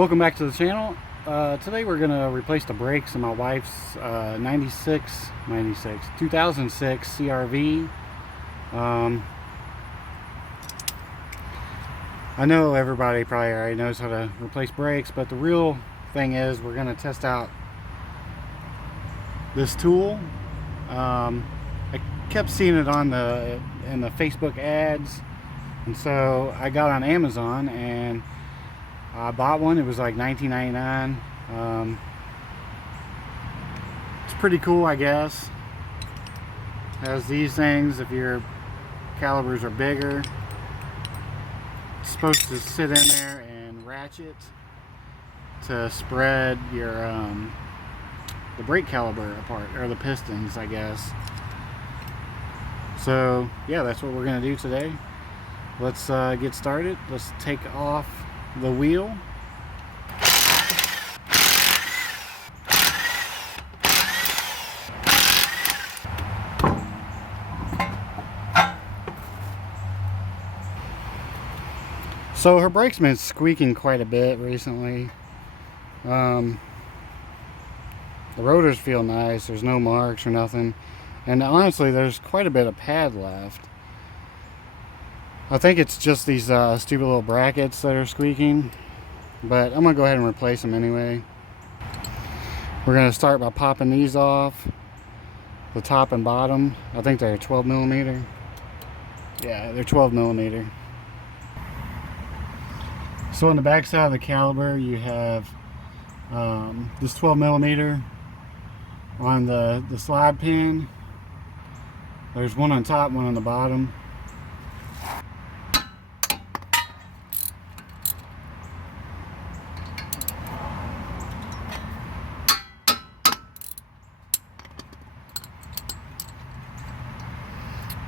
Welcome back to the channel. Today we're going to replace the brakes in my wife's 2006 CRV. I know everybody probably already knows how to replace brakes, but the real thing is we're going to test out this tool. I kept seeing it in the Facebook ads, and so I got on Amazon and I bought one. It was like $19.99. It's pretty cool, I guess. Has these things if your calibers are bigger. It's supposed to sit in there and ratchet to spread your the brake caliber apart, or the pistons, I guess. So yeah, that's what we're gonna do today. Let's get started. Let's take off the wheel. So her brakes been squeaking quite a bit recently. The rotors feel nice. There's no marks or nothing, and honestly there's quite a bit of pad left. I think it's just these stupid little brackets that are squeaking, but I'm gonna go ahead and replace them anyway. We're gonna start by popping these off, the top and bottom. I think they're 12 millimeter. Yeah, they're 12 millimeter. So on the back side of the caliber, you have this 12 millimeter on the slide pin. There's one on top, one on the bottom.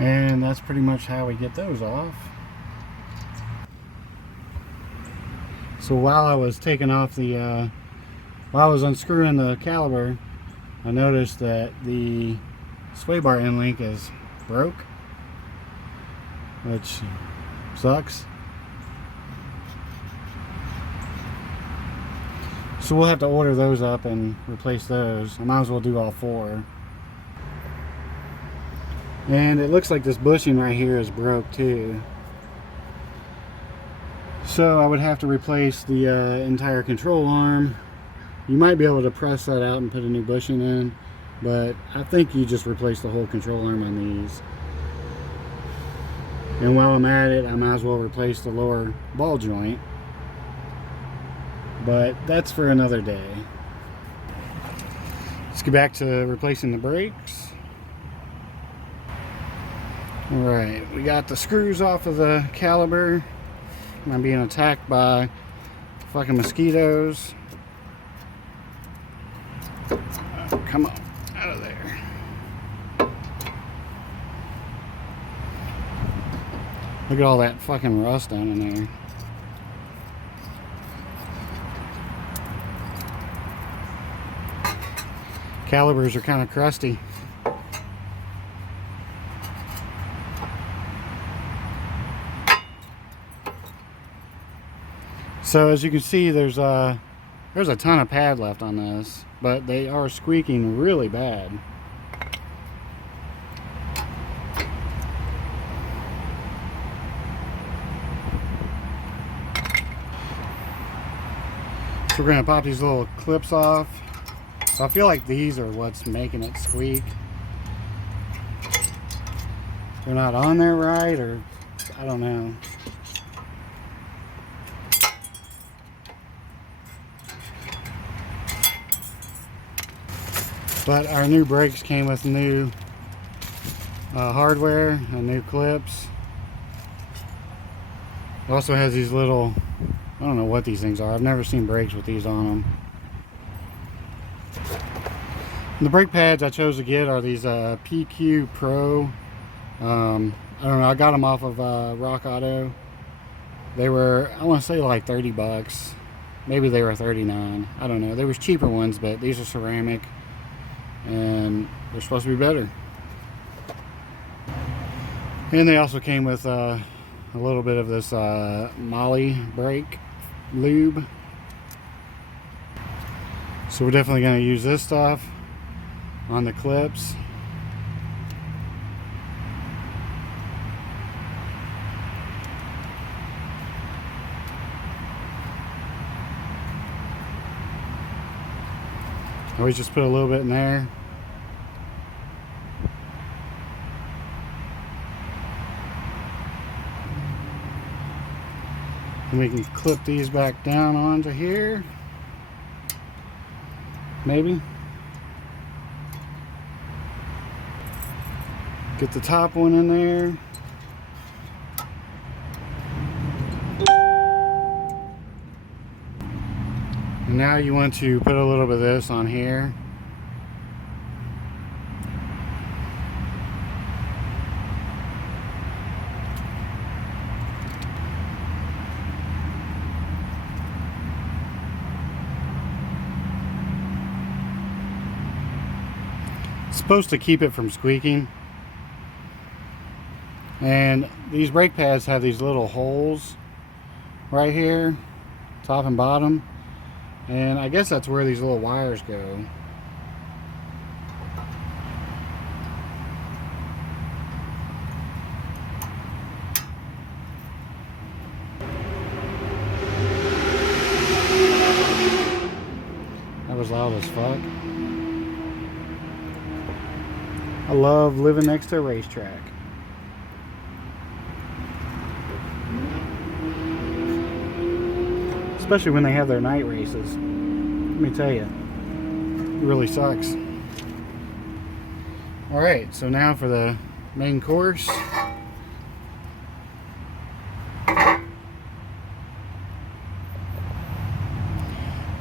And that's pretty much how we get those off. So while I was taking off while I was unscrewing the caliber, I noticed that the sway bar end link is broke, which sucks. So we'll have to order those up and replace those. I might as well do all four. And it looks like this bushing right here is broke too. So I would have to replace the entire control arm. You might be able to press that out and put a new bushing in, but I think you just replace the whole control arm on these. And while I'm at it, I might as well replace the lower ball joint. But that's for another day. Let's get back to replacing the brakes. Alright, we got the screws off of the caliber. I'm being attacked by fucking mosquitoes. Oh, come on, out of there. Look at all that fucking rust down in there. Calibers are kind of crusty. So as you can see, there's a ton of pad left on this, but they are squeaking really bad. So we're gonna pop these little clips off. So I feel like these are what's making it squeak. They're not on there right, or I don't know. But our new brakes came with new hardware and new clips. It also has these little, I don't know what these things are. I've never seen brakes with these on them. The brake pads I chose to get are these PQ Pro. I don't know, I got them off of Rock Auto. They were, I want to say like 30 bucks. Maybe they were 39. I don't know. There was cheaper ones, but these are ceramic. And they're supposed to be better. And they also came with a little bit of this Molly brake lube. So we're definitely going to use this stuff on the clips. Always just put a little bit in there. And we can clip these back down onto here. Maybe. Get the top one in there. And now you want to put a little bit of this on here. It's supposed to keep it from squeaking. And these brake pads have these little holes right here, top and bottom. And I guess that's where these little wires go. That was loud as fuck. I love living next to a racetrack. Especially when they have their night races. Let me tell you, it really sucks. Alright, so now for the main course.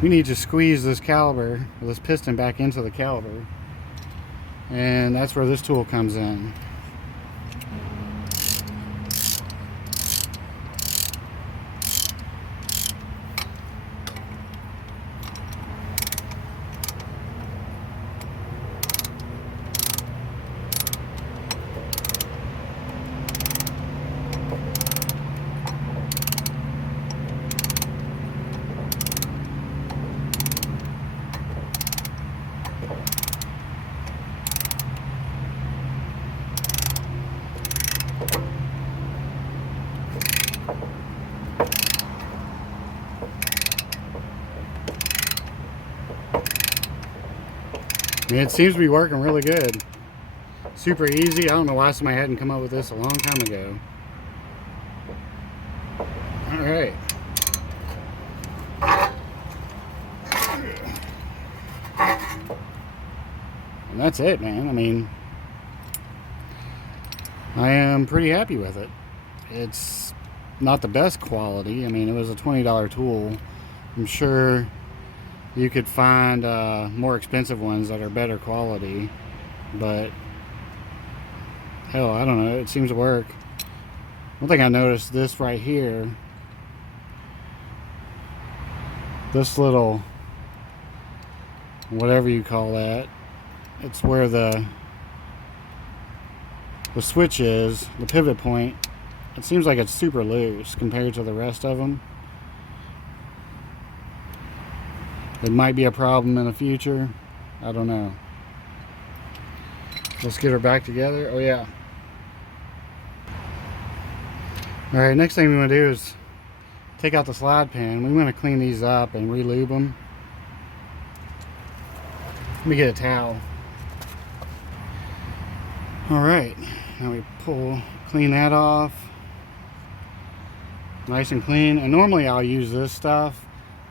We need to squeeze this caliper, or this piston, back into the caliper. And that's where this tool comes in. I mean, it seems to be working really good. Super easy. I don't know why somebody hadn't come up with this a long time ago. Alright. And that's it, man. I mean, I am pretty happy with it. It's not the best quality. I mean, it was a $20 tool. I'm sure you could find more expensive ones that are better quality, but hell, I don't know, it seems to work. One thing I noticed, this right here, this little, whatever you call that, it's where the switch is, the pivot point. It seems like it's super loose compared to the rest of them. It might be a problem in the future. I don't know. Let's get her back together. Oh yeah. Alright, next thing we want to do is take out the slide pin. We want to clean these up and re-lube them. Let me get a towel. Alright, now we clean that off. Nice and clean. And normally I'll use this stuff,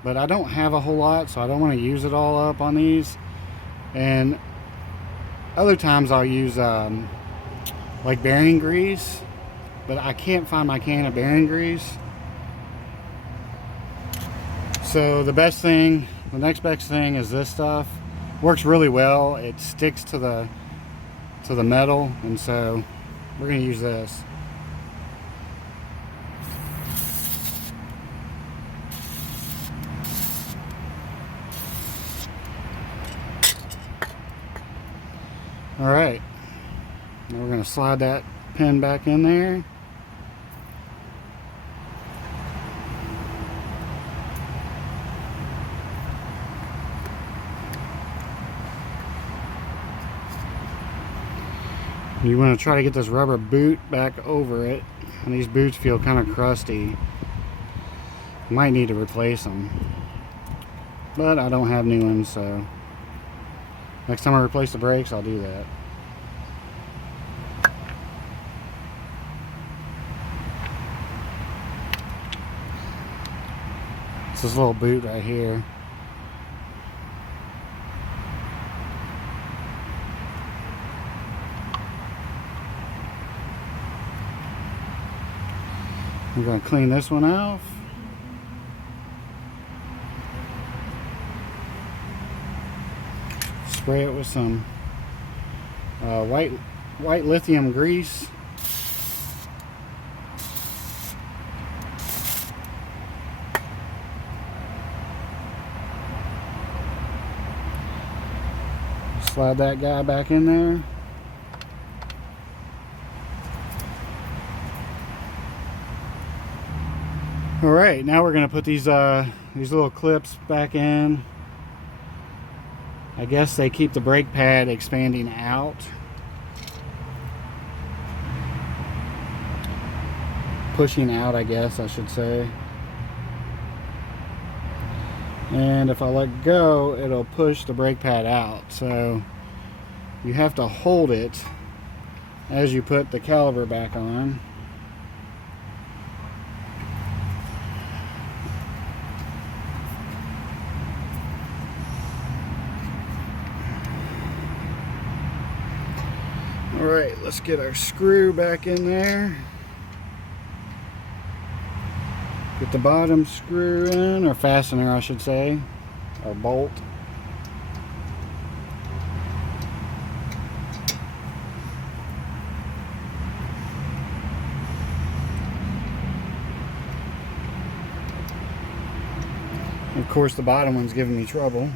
but I don't have a whole lot, so I don't want to use it all up on these. And other times I'll use like bearing grease, but I can't find my can of bearing grease. So the next best thing is this stuff. Works really well. It sticks to the metal, and so we're going to use this. Alright, now we're going to slide that pin back in there. You want to try to get this rubber boot back over it, and these boots feel kind of crusty. Might need to replace them, but I don't have new ones, so next time I replace the brakes, I'll do that. It's this little boot right here. I'm going to clean this one off. Spray it with some white lithium grease. Slide that guy back in there. All right, now we're going to put these little clips back in. I guess they keep the brake pad expanding out. Pushing out, I guess I should say. And if I let go, it'll push the brake pad out. So you have to hold it as you put the caliper back on. Alright, let's get our screw back in there. Get the bottom screw in, or fastener I should say, or bolt. And of course the bottom one's giving me trouble.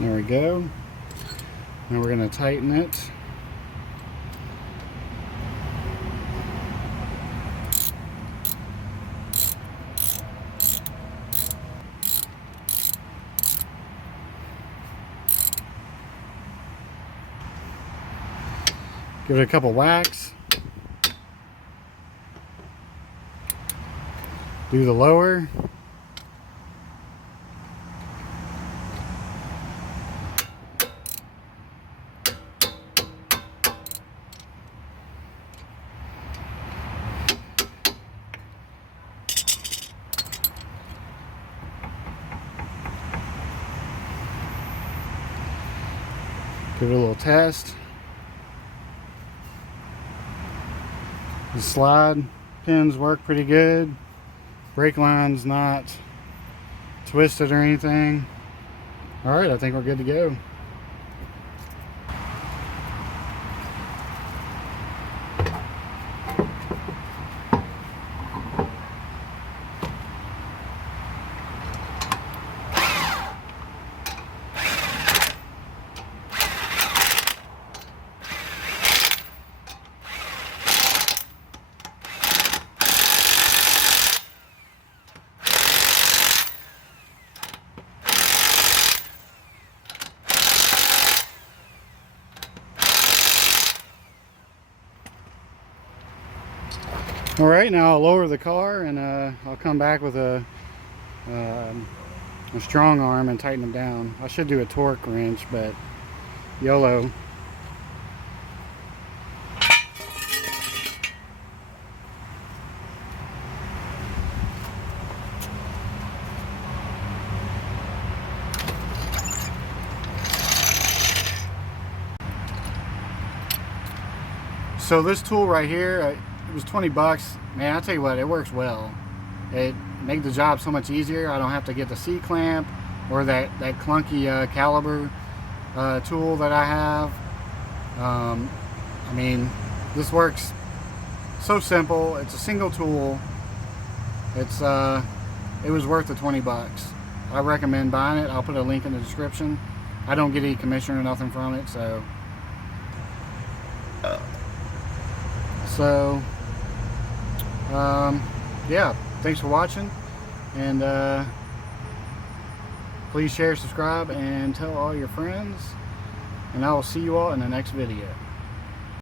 There we go. Now we're going to tighten it. Give it a couple whacks. Do the lower. Give it a little test. The slide pins work pretty good. Brake line's not twisted or anything. Alright, I think we're good to go. All right, now I'll lower the car and I'll come back with a strong arm and tighten them down. I should do a torque wrench, but YOLO. So this tool right here, it was 20 bucks. Man, I tell you what, it works well. It makes the job so much easier. I don't have to get the C-clamp or that clunky caliber tool that I have. I mean, this works so simple. It's a single tool. It was worth the 20 bucks. I recommend buying it. I'll put a link in the description. I don't get any commission or nothing from it, so yeah, thanks for watching, and please share, subscribe, and tell all your friends. And I will see you all in the next video.